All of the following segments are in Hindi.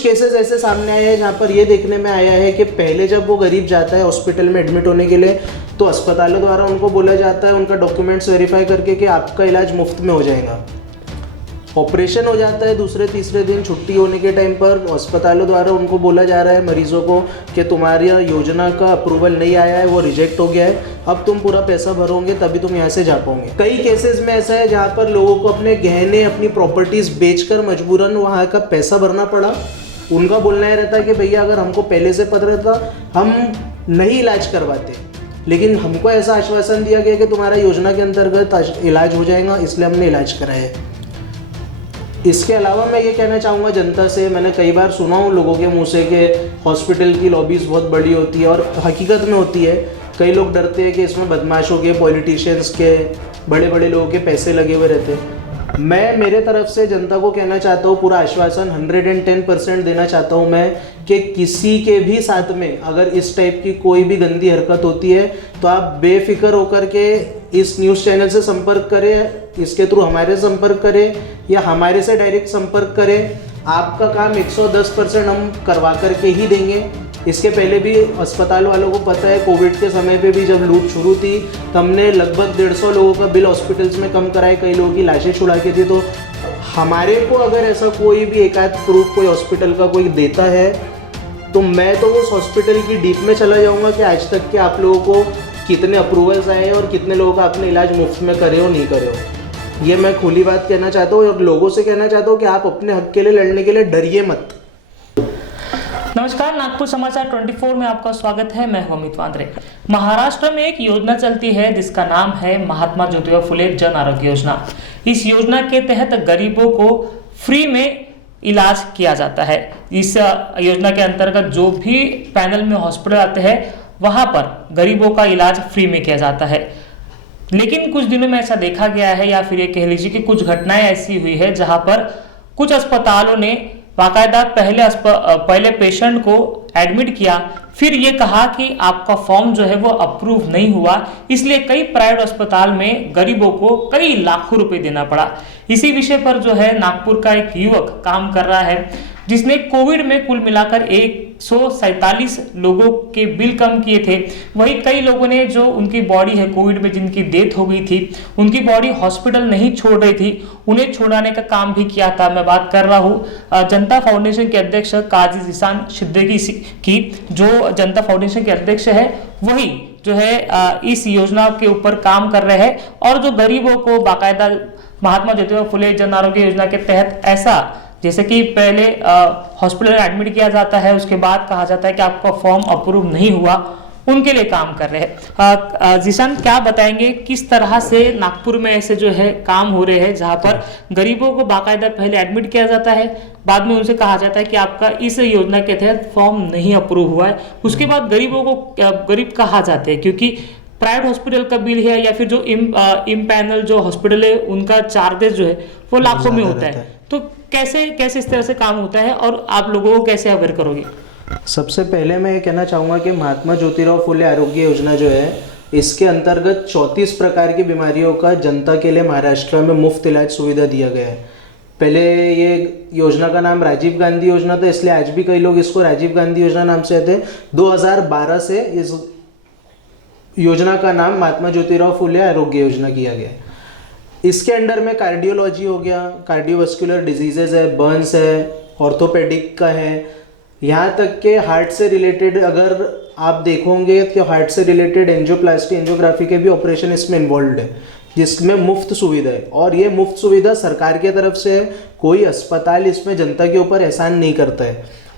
कुछ केसेस ऐसे सामने आए हैं जहाँ पर ये देखने में आया है कि पहले जब वो गरीब जाता है हॉस्पिटल में एडमिट होने के लिए, तो अस्पतालों द्वारा उनको बोला जाता है उनका डॉक्यूमेंट्स वेरीफाई करके कि आपका इलाज मुफ्त में हो जाएगा। ऑपरेशन हो जाता है दूसरे तीसरे दिन छुट्टी होने के टाइम पर अस्पतालों द्वारा उनको बोला जा रहा है मरीजों को कि तुम्हारी योजना का अप्रूवल नहीं आया है, वो रिजेक्ट हो गया है, अब तुम पूरा पैसा भरोगे तभी तुम यहाँ से जा पाओगे। कई केसेस में ऐसा है जहाँ पर लोगों को अपने गहने अपनी प्रॉपर्टीज़ बेचकर मजबूरन वहाँ का पैसा भरना पड़ा। उनका बोलना यह रहता है कि भैया अगर हमको पहले से पता रहता हम नहीं इलाज करवाते, लेकिन हमको ऐसा आश्वासन दिया गया कि तुम्हारा योजना के अंतर्गत इलाज हो जाएगा, इसलिए हमने इलाज कराया है। इसके अलावा मैं ये कहना चाहूँगा जनता से, मैंने कई बार सुना हूँ लोगों के मुँह से कि हॉस्पिटल की लॉबीज़ बहुत बड़ी होती है, और हकीकत में होती है। कई लोग डरते हैं कि इसमें बदमाशों के, पॉलिटिशियंस के, बड़े बड़े लोगों के पैसे लगे हुए रहते हैं। मैं मेरे तरफ से जनता को कहना चाहता हूँ, पूरा आश्वासन 110% देना चाहता हूँ मैं कि किसी के भी साथ में अगर इस टाइप की कोई भी गंदी हरकत होती है तो आप बेफिक्र होकर के इस न्यूज़ चैनल से संपर्क करें, इसके थ्रू हमारे संपर्क करें या हमारे से डायरेक्ट संपर्क करें। आपका काम 110% हम करवा करके ही देंगे। इसके पहले भी अस्पताल वालों को पता है, कोविड के समय पे भी जब लूट शुरू थी तो हमने लगभग 150 लोगों का बिल हॉस्पिटल्स में कम कराए, कई लोगों की लाशें छुड़ा के थी। तो हमारे को अगर ऐसा कोई भी एकाध प्रूफ कोई हॉस्पिटल का कोई देता है तो मैं तो उस हॉस्पिटल की डीप में चला जाऊँगा कि आज तक के आप लोगों को कितने अप्रूवल्स आए और कितने लोगों का आपने इलाज मुफ्त में करे हो नहीं करे हो। ये मैं खुली बात कहना चाहता हूँ और लोगों से कहना चाहता हूँ कि आप अपने हक के लिए लड़ने के लिए डरिए मत। नमस्कार, नागपुर समाचार 24 में आपका स्वागत है। मैं हूं अमित वांद्रे। महाराष्ट्र में एक योजना चलती है जिसका नाम है महात्मा ज्योतिबा फुले जन आरोग्य योजना। इस योजना के तहत गरीबों को फ्री में इलाज किया जाता है। इस योजना के अंतर्गत जो भी पैनल में हॉस्पिटल आते हैं वहां पर गरीबों का इलाज फ्री में किया जाता है। लेकिन कुछ दिनों में ऐसा देखा गया है, या फिर ये कह लीजिए कि कुछ घटनाएं ऐसी हुई है जहां पर कुछ अस्पतालों ने बाकायदा पहले पेशेंट को एडमिट किया, फिर ये कहा कि आपका फॉर्म जो है वो अप्रूव नहीं हुआ, इसलिए कई प्राइवेट अस्पताल में गरीबों को कई लाखों रुपए देना पड़ा। इसी विषय पर जो है नागपुर का एक युवक काम कर रहा है जिसने कोविड में कुल मिलाकर 147 लोगों के बिल कम किए थे। वही कई लोगों ने जो उनकी बॉडी है कोविड में जिनकी डेथ हो गई थी, उनकी बॉडी हॉस्पिटल नहीं छोड़ रही थी, उन्हें छोड़ाने का काम भी किया था। मैं बात कर रहा हूँ जनता फाउंडेशन के अध्यक्ष काजी जीशान सिद्दीकी की, जो जनता फाउंडेशन के अध्यक्ष है वही जो है इस योजना के ऊपर काम कर रहे हैं और जो गरीबों को बाकायदा महात्मा ज्योतिबा फुले जन आरोग्य योजना के तहत ऐसा जैसे कि पहले हॉस्पिटल में एडमिट किया जाता है, उसके बाद कहा जाता है कि आपका फॉर्म अप्रूव नहीं हुआ, उनके लिए काम कर रहे हैं। जीशान, क्या बताएंगे किस तरह से नागपुर में ऐसे जो है काम हो रहे हैं जहां पर गरीबों को बाकायदा पहले एडमिट किया जाता है, बाद में उनसे कहा जाता है कि आपका इस योजना के तहत फॉर्म नहीं अप्रूव हुआ है, उसके बाद गरीबों को गरीब कहा जाते हैं क्योंकि प्राइवेट हॉस्पिटल का बिल है या फिर जो पैनल जो हॉस्पिटल है उनका चार्जेस जो है वो लाखों में होता है। तो कैसे इस तरह से काम होता है और आप लोगों को कैसे अवेयर करोगे? सबसे पहले मैं ये कहना चाहूँगा कि महात्मा ज्योतिराव फुले आरोग्य योजना जो है इसके अंतर्गत 34 प्रकार की बीमारियों का जनता के लिए महाराष्ट्र में मुफ्त इलाज सुविधा दिया गया है। पहले ये योजना का नाम राजीव गांधी योजना था, इसलिए आज भी कई लोग इसको राजीव गांधी योजना नाम से कहते हैं। 2012 से इस योजना का नाम महात्मा ज्योतिराव फुले आरोग्य योजना किया गया। इसके अंडर में कार्डियोलॉजी हो गया, कार्डियोवास्कुलर डिजीजेज है, बर्न्स है, ऑर्थोपेडिक का है, यहाँ तक के हार्ट से रिलेटेड अगर आप देखोगे तो हार्ट से रिलेटेड एंजियोप्लास्टी एंजियोग्राफी के भी ऑपरेशन इसमें इन्वॉल्व है, जिसमें मुफ्त सुविधा है। और ये मुफ्त सुविधा सरकार की तरफ से है, कोई अस्पताल इसमें जनता के ऊपर एहसान नहीं करता है।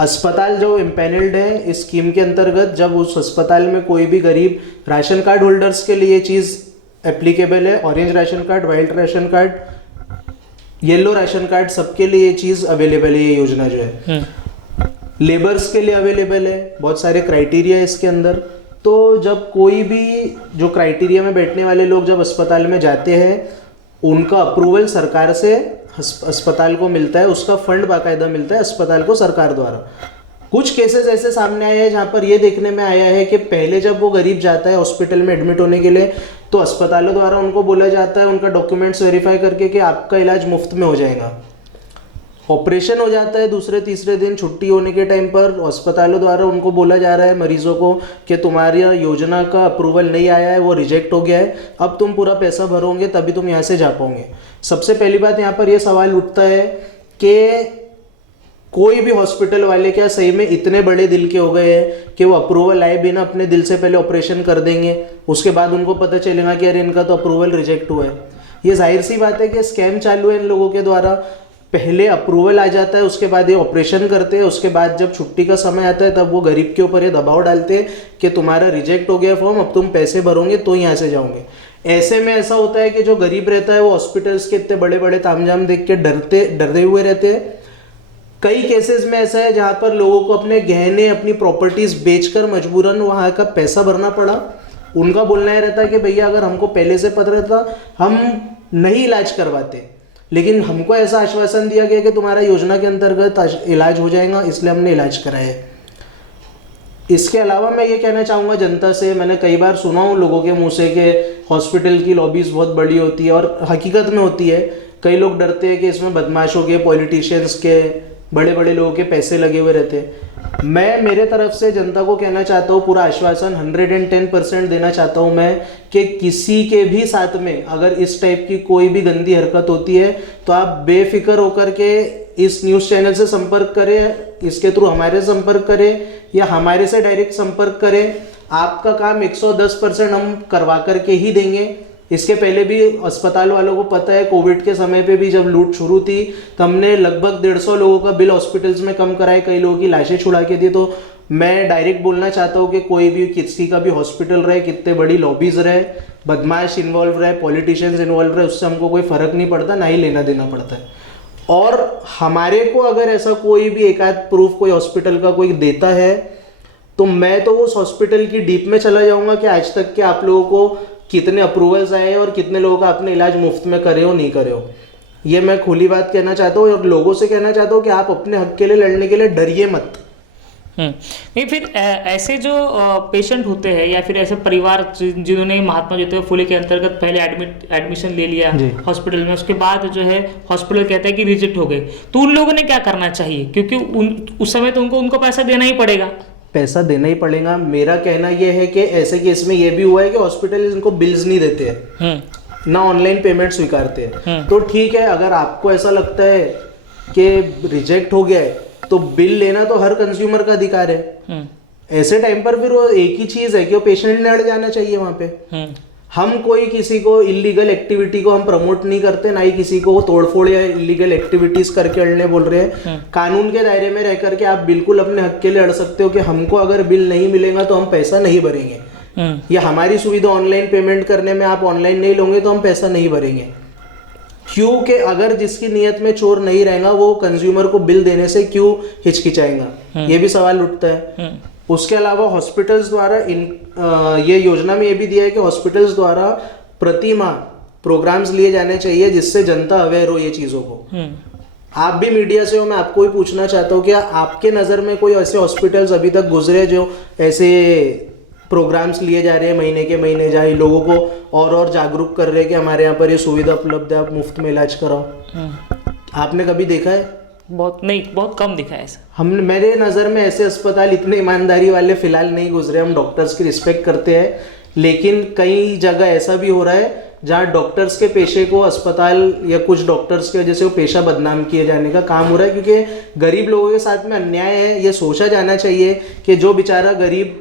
अस्पताल जो इम्पैनल्ड है इस स्कीम के अंतर्गत, जब उस अस्पताल में कोई भी गरीब राशन कार्ड होल्डर्स के लिए ये चीज़ एप्लीकेबल है, orange ration card, white ration card, yellow ration card, सबके लिए ये चीज़ अवेलेबल है। ये योजना जो है लेबर्स के लिए अवेलेबल है, बहुत सारे क्राइटेरिया है इसके अंदर। तो जब कोई भी जो क्राइटेरिया में बैठने वाले लोग जब अस्पताल में जाते हैं उनका अप्रूवल सरकार से अस्पताल को मिलता है, उसका फंड बाकायदा मिलता है अस्पताल को सरकार द्वारा। कुछ केसेस ऐसे सामने आए हैं जहाँ पर ये देखने में आया है कि पहले जब वो गरीब जाता है हॉस्पिटल में एडमिट होने के लिए तो अस्पतालों द्वारा उनको बोला जाता है उनका डॉक्यूमेंट्स वेरीफाई करके कि आपका इलाज मुफ्त में हो जाएगा। ऑपरेशन हो जाता है, दूसरे तीसरे दिन छुट्टी होने के टाइम पर अस्पतालों द्वारा उनको बोला जा रहा है मरीजों को कि तुम्हारी योजना का अप्रूवल नहीं आया है, वो रिजेक्ट हो गया है, अब तुम पूरा पैसा भरोगे तभी तुम यहाँ से जा पाओगे। सबसे पहली बात यहाँ पर यह सवाल उठता है कि कोई भी हॉस्पिटल वाले क्या सही में इतने बड़े दिल के हो गए हैं कि वो अप्रूवल आए बिना अपने दिल से पहले ऑपरेशन कर देंगे, उसके बाद उनको पता चलेगा कि अरे इनका तो अप्रूवल रिजेक्ट हुआ है। ये जाहिर सी बात है कि स्कैम चालू है इन लोगों के द्वारा। पहले अप्रूवल आ जाता है, उसके बाद ये ऑपरेशन करते हैं, उसके बाद जब छुट्टी का समय आता है तब वो गरीब के ऊपर ये दबाव डालते हैं कि तुम्हारा रिजेक्ट हो गया फॉर्म, अब तुम पैसे भरोगे तो यहाँ से जाओगे। ऐसे में ऐसा होता है कि जो गरीब रहता है वो हॉस्पिटल्स के इतने बड़े बड़े तामझाम देख के डरे हुए रहते हैं। कई केसेस में ऐसा है जहाँ पर लोगों को अपने गहने, अपनी प्रॉपर्टीज बेचकर मजबूरन वहाँ का पैसा भरना पड़ा। उनका बोलना यह रहता है कि भैया अगर हमको पहले से पता रहता हम नहीं इलाज करवाते, लेकिन हमको ऐसा आश्वासन दिया गया कि तुम्हारा योजना के अंतर्गत इलाज हो जाएगा, इसलिए हमने इलाज कराया है। इसके अलावा मैं ये कहना चाहूँगा जनता से, मैंने कई बार सुना हूँ लोगों के मुंह से कि हॉस्पिटल की लॉबीज बहुत बड़ी होती है, और हकीकत में होती है। कई लोग डरते हैं कि इसमें बदमाशों के, पॉलिटिशियंस के, बड़े बड़े लोगों के पैसे लगे हुए रहते हैं। मैं मेरे तरफ से जनता को कहना चाहता हूँ, पूरा आश्वासन 110% देना चाहता हूँ मैं कि किसी के भी साथ में अगर इस टाइप की कोई भी गंदी हरकत होती है तो आप बेफिक्र होकर के इस न्यूज़ चैनल से संपर्क करें, इसके थ्रू हमारे संपर्क करें या हमारे से डायरेक्ट संपर्क करें। आपका काम 110% हम करवा करके ही देंगे। इसके पहले भी अस्पताल वालों को पता है, कोविड के समय पे भी जब लूट शुरू थी तो हमने लगभग 150 लोगों का बिल हॉस्पिटल्स में कम कराए, कई लोगों की लाशें छुड़ा के दी। तो मैं डायरेक्ट बोलना चाहता हूँ कि कोई भी किसी का भी हॉस्पिटल रहे, कितने बड़ी लॉबीज रहे, बदमाश इन्वॉल्व रहे, पॉलिटिशियंस इन्वॉल्व रहे, उससे हमको कोई फर्क नहीं पड़ता, ना ही लेना देना पड़ता है। और हमारे को अगर ऐसा कोई भी एकाध प्रूफ कोई हॉस्पिटल का कोई देता है तो मैं तो उस हॉस्पिटल की डीप में चला जाऊँगा कि आज तक के आप लोगों को कितने अप्रूवल्स आए और कितने लोगों का आपने इलाज मुफ्त में करे हो, नहीं करे हो। ये मैं खुली बात कहना चाहता हूँ और लोगों से कहना चाहता हूँ कि आप अपने हक के लिए लड़ने के लिए डरिए मत। नहीं, फिर ऐसे जो पेशेंट होते हैं या फिर ऐसे परिवार जिन्होंने महात्मा ज्योतिबा फुले के अंतर्गत पहले एडमिशन ले लिया हॉस्पिटल में, उसके बाद जो है हॉस्पिटल कहता है कि रिजेक्ट हो गए, तो उन लोगों ने क्या करना चाहिए? क्योंकि उस समय तो उनको पैसा देना ही पड़ेगा। पैसा देना ही पड़ेगा। मेरा कहना यह है कि ऐसे केस में यह भी हुआ है कि हॉस्पिटल इनको बिल्स नहीं देते हैं, ना ऑनलाइन पेमेंट स्वीकारते हैं। तो ठीक है, अगर आपको ऐसा लगता है कि रिजेक्ट हो गया है तो बिल लेना तो हर कंज्यूमर का अधिकार है। ऐसे टाइम पर फिर वो एक ही चीज है कि वो पेशेंट ने अड़ जाना चाहिए वहां पे। हम कोई किसी को इलीगल एक्टिविटी को हम प्रमोट नहीं करते, ना ही किसी को तोड़फोड़ या इलीगल एक्टिविटीज करके अड़ने बोल रहे हैं। कानून के दायरे में रह करके आप बिल्कुल अपने हक के लिए अड़ सकते हो कि हमको अगर बिल नहीं मिलेगा तो हम पैसा नहीं भरेंगे, या हमारी सुविधा ऑनलाइन पेमेंट करने में आप ऑनलाइन नहीं लोगे तो हम पैसा नहीं भरेंगे। क्योंकि अगर जिसकी नियत में चोर नहीं रहेगा वो कंज्यूमर को बिल देने से क्यों हिचकिचाएगा, ये भी सवाल उठता है। उसके अलावा हॉस्पिटल्स द्वारा ये योजना में ये भी दिया है कि हॉस्पिटल्स द्वारा प्रति माह प्रोग्राम्स लिए जाने चाहिए जिससे जनता अवेयर हो ये चीज़ों को। आप भी मीडिया से हो, मैं आपको ही पूछना चाहता हूँ कि आपके नज़र में कोई ऐसे हॉस्पिटल्स अभी तक गुजरे जो ऐसे प्रोग्राम्स लिए जा रहे हैं महीने के महीने, जहाँ लोगों को और जागरूक कर रहे हैं कि हमारे यहाँ पर ये सुविधा उपलब्ध है, आप मुफ्त में इलाज कराओ? आपने कभी देखा है? बहुत कम दिखा है ऐसा। मेरे नज़र में ऐसे अस्पताल इतने ईमानदारी वाले फिलहाल नहीं गुजरे। हम डॉक्टर्स की रिस्पेक्ट करते हैं, लेकिन कई जगह ऐसा भी हो रहा है जहाँ डॉक्टर्स के पेशे को अस्पताल या कुछ डॉक्टर्स की वजह से वो पेशा बदनाम किए जाने का काम हो रहा है, क्योंकि गरीब लोगों के साथ में अन्याय है। ये सोचा जाना चाहिए कि जो बेचारा गरीब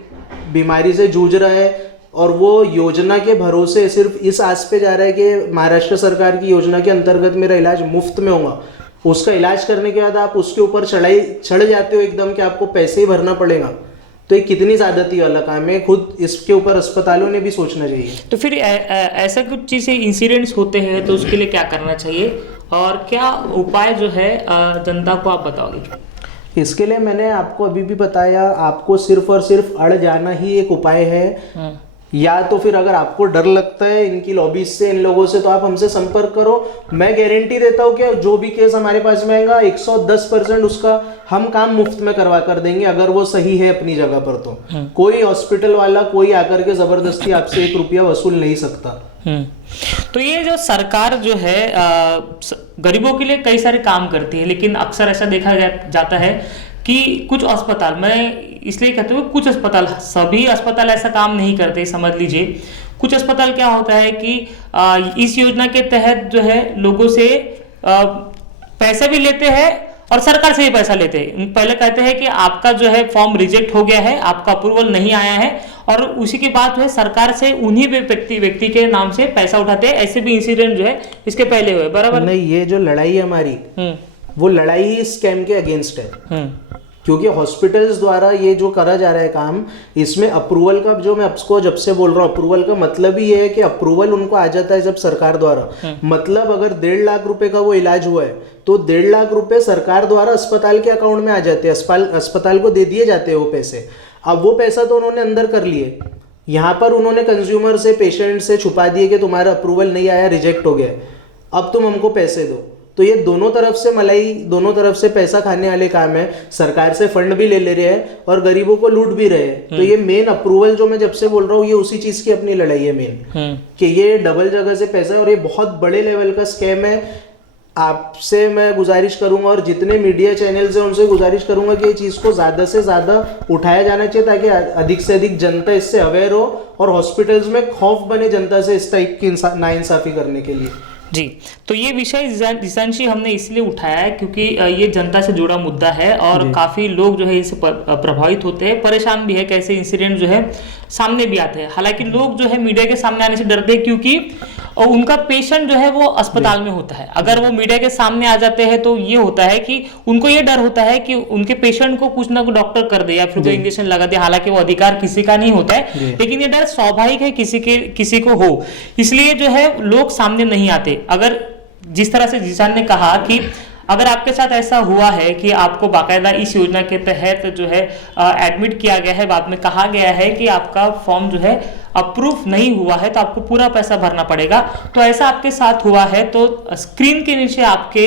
बीमारी से जूझ रहा है और वो योजना के भरोसे सिर्फ इस आस पे जा रहा है कि महाराष्ट्र सरकार की योजना के अंतर्गत मेरा इलाज मुफ्त में होगा, उसका इलाज करने के बाद आप उसके ऊपर चढ़ जाते हो एकदम कि आपको पैसे ही भरना पड़ेगा, तो ये कितनी ज़्यादती वाला काम है। खुद इसके ऊपर अस्पतालों ने भी सोचना चाहिए। तो फिर ऐसा कुछ चीज़ें इंसिडेंट्स होते हैं तो उसके लिए क्या करना चाहिए और क्या उपाय जो है जनता को आप बताओगे? इसके लिए मैंने आपको अभी भी बताया, आपको सिर्फ और सिर्फ अड़ जाना ही एक उपाय है। या तो फिर अगर आपको डर लगता है इनकी लॉबीज से, इन लोगों से, तो आप हमसे संपर्क करो। मैं गारंटी देता हूँ कि जो भी केस हमारे पास में आएगा 110% उसका हम काम मुफ्त में करवा कर देंगे, अगर वो सही है अपनी जगह पर। तो कोई हॉस्पिटल वाला कोई आकर के जबरदस्ती आपसे 1 रुपया वसूल नहीं सकता। तो ये जो सरकार जो है गरीबों के लिए कई सारे काम करती है, लेकिन अक्सर ऐसा देखा जाता है कि कुछ अस्पताल, मैं इसलिए कहते हुए कुछ अस्पताल, सभी अस्पताल ऐसा काम नहीं करते, समझ लीजिए। कुछ अस्पताल क्या होता है कि इस योजना के तहत जो है लोगों से पैसे भी लेते हैं और सरकार से भी पैसा लेते हैं। पहले कहते हैं कि आपका जो है फॉर्म रिजेक्ट हो गया है, आपका अप्रूवल नहीं आया है, और उसी के बाद जो है सरकार से उन्हीं व्यक्ति के नाम से पैसा उठाते हैं। ऐसे भी इंसिडेंट जो है इसके पहले हुए, बराबर नहीं। ये जो लड़ाई है हमारी, वो लड़ाई ही स्कैम के अगेंस्ट है। क्योंकि हॉस्पिटल्स द्वारा ये जो करा जा रहा है काम, इसमें अप्रूवल का, जो मैं आपको जब से बोल रहा हूँ, अप्रूवल का मतलब ही ये है कि अप्रूवल उनको आ जाता है जब सरकार द्वारा, मतलब अगर 1.5 लाख रुपए का वो इलाज हुआ है तो 1.5 लाख रुपए सरकार द्वारा अस्पताल के अकाउंट में आ जाते हैं, अस्पताल को दे दिए जाते हैं वो पैसे। अब वो पैसा तो उन्होंने अंदर कर लिए, यहाँ पर उन्होंने कंज्यूमर से, पेशेंट से छुपा दिए कि तुम्हारा अप्रूवल नहीं आया, रिजेक्ट हो गया, अब तुम हमको पैसे दो। तो ये दोनों तरफ से मलाई, दोनों तरफ से पैसा खाने वाले काम है। सरकार से फंड भी ले रहे हैं और गरीबों को लूट भी रहे हैं। तो ये मेन अप्रूवल जो मैं जब से बोल रहा हूँ, ये उसी चीज की अपनी लड़ाई है मेन, कि ये डबल जगह से पैसा है और ये बहुत बड़े लेवल का स्कैम है। आपसे मैं गुजारिश करूंगा और जितने मीडिया चैनल्स हैं उनसे गुजारिश करूंगा कि ये चीज़ को ज़्यादा से ज़्यादा उठाया जाना चाहिए, ताकि अधिक से अधिक जनता इससे अवेयर हो और हॉस्पिटल्स में खौफ बने जनता से इस टाइप की नाइंसाफ़ी करने के लिए। जी, तो ये विषय जिशान जी हमने इसलिए उठाया है क्योंकि ये जनता से जुड़ा मुद्दा है और काफ़ी लोग जो है इससे प्रभावित होते हैं, परेशान भी है, कैसे इंसिडेंट जो है सामने भी आते हैं। हालांकि लोग जो है मीडिया के सामने आने से डरते हैं क्योंकि उनका पेशेंट जो है वो अस्पताल में होता है। अगर वो मीडिया के सामने आ जाते हैं तो ये होता है कि उनको ये डर होता है कि उनके पेशेंट को कुछ ना कुछ डॉक्टर कर दे या फिर कोई इंजेक्शन लगा दे। हालांकि वो अधिकार किसी का नहीं होता है, लेकिन ये डर स्वाभाविक है किसी को हो, इसलिए जो है लोग सामने नहीं आते। अगर जिस तरह से जिशान ने कहा कि अगर आपके साथ ऐसा हुआ है कि आपको बाकायदा इस योजना के तहत जो है एडमिट किया गया है, बाद में कहा गया है कि आपका फॉर्म जो है अप्रूव नहीं हुआ है तो आपको पूरा पैसा भरना पड़ेगा, तो ऐसा आपके साथ हुआ है तो स्क्रीन के नीचे आपके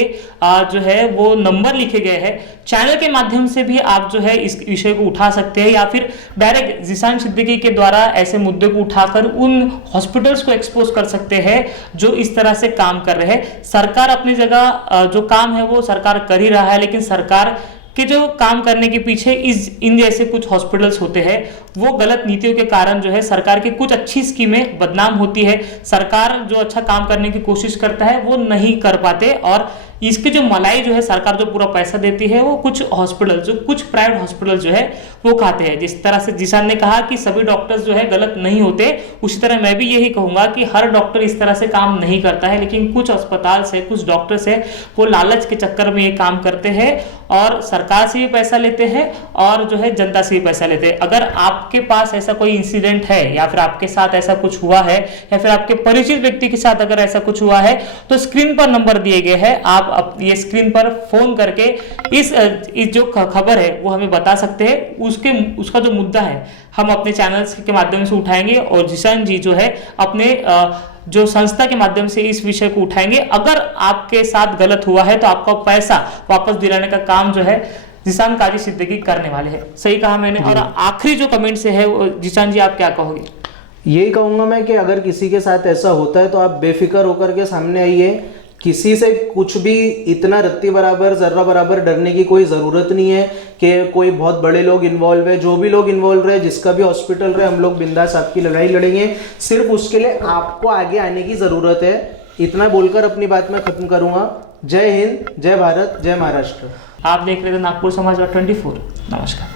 जो है वो नंबर लिखे गए हैं। चैनल के माध्यम से भी आप जो है इस विषय को उठा सकते हैं या फिर डायरेक्ट जिशान सिद्दीकी के द्वारा ऐसे मुद्दे को उठाकर उन हॉस्पिटल्स को एक्सपोज कर सकते हैं जो इस तरह से काम कर रहे हैं। सरकार अपनी जगह जो काम है वो सरकार कर ही रहा है, लेकिन सरकार कि जो काम करने के पीछे इन जैसे कुछ हॉस्पिटल्स होते हैं, वो गलत नीतियों के कारण जो है सरकार की कुछ अच्छी स्कीमें बदनाम होती है। सरकार जो अच्छा काम करने की कोशिश करता है वो नहीं कर पाते और इसकी जो मलाई जो है सरकार जो पूरा पैसा देती है वो कुछ हॉस्पिटल, जो कुछ प्राइवेट हॉस्पिटल जो है वो खाते हैं। जिस तरह से जिशान ने कहा कि सभी डॉक्टर्स जो है गलत नहीं होते, उसी तरह मैं भी यही कहूंगा कि हर डॉक्टर इस तरह से काम नहीं करता है, लेकिन कुछ अस्पताल से, कुछ डॉक्टर्स है वो लालच के चक्कर में ये काम करते हैं और सरकार से भी पैसा लेते हैं और जो है जनता से भी पैसा लेते हैं। अगर आपके पास ऐसा कोई इंसिडेंट है या फिर आपके साथ ऐसा कुछ हुआ है या फिर आपके परिचित व्यक्ति के साथ अगर ऐसा कुछ हुआ है तो स्क्रीन पर नंबर दिए गए हैं, आप ये स्क्रीन पर फोन करके इस जो खबर है वो हमें बता सकते हैं। उसका जो मुद्दा है हम अपने चैनल्स के माध्यम से उठाएंगे और जिशान जी जो है अपने जो संस्था के माध्यम से इस विषय को उठाएंगे। अगर आपके साथ गलत हुआ है तो आपका पैसा वापस दिलाने का काम जो है जिशान काजी सिद्दीकी करने वाले हैं। सही कहा मैंने। और आखिरी जो कमेंट से है जिशान जी आप क्या कहोगे? यही कहूंगा मैं कि अगर किसी के साथ ऐसा होता है तो आप बेफिक्र होकर के सामने आइए। किसी से कुछ भी इतना रत्ती बराबर, जर्रा बराबर डरने की कोई ज़रूरत नहीं है कि कोई बहुत बड़े लोग इन्वॉल्व है। जो भी लोग इन्वॉल्व रहे, जिसका भी हॉस्पिटल रहे, हम लोग बिंदास आपकी लड़ाई लड़ेंगे। सिर्फ उसके लिए आपको आगे आने की ज़रूरत है। इतना बोलकर अपनी बात मैं ख़त्म करूँगा। जय हिंद, जय भारत, जय महाराष्ट्र। आप देख रहे थे नागपुर समाचार 24। नमस्कार।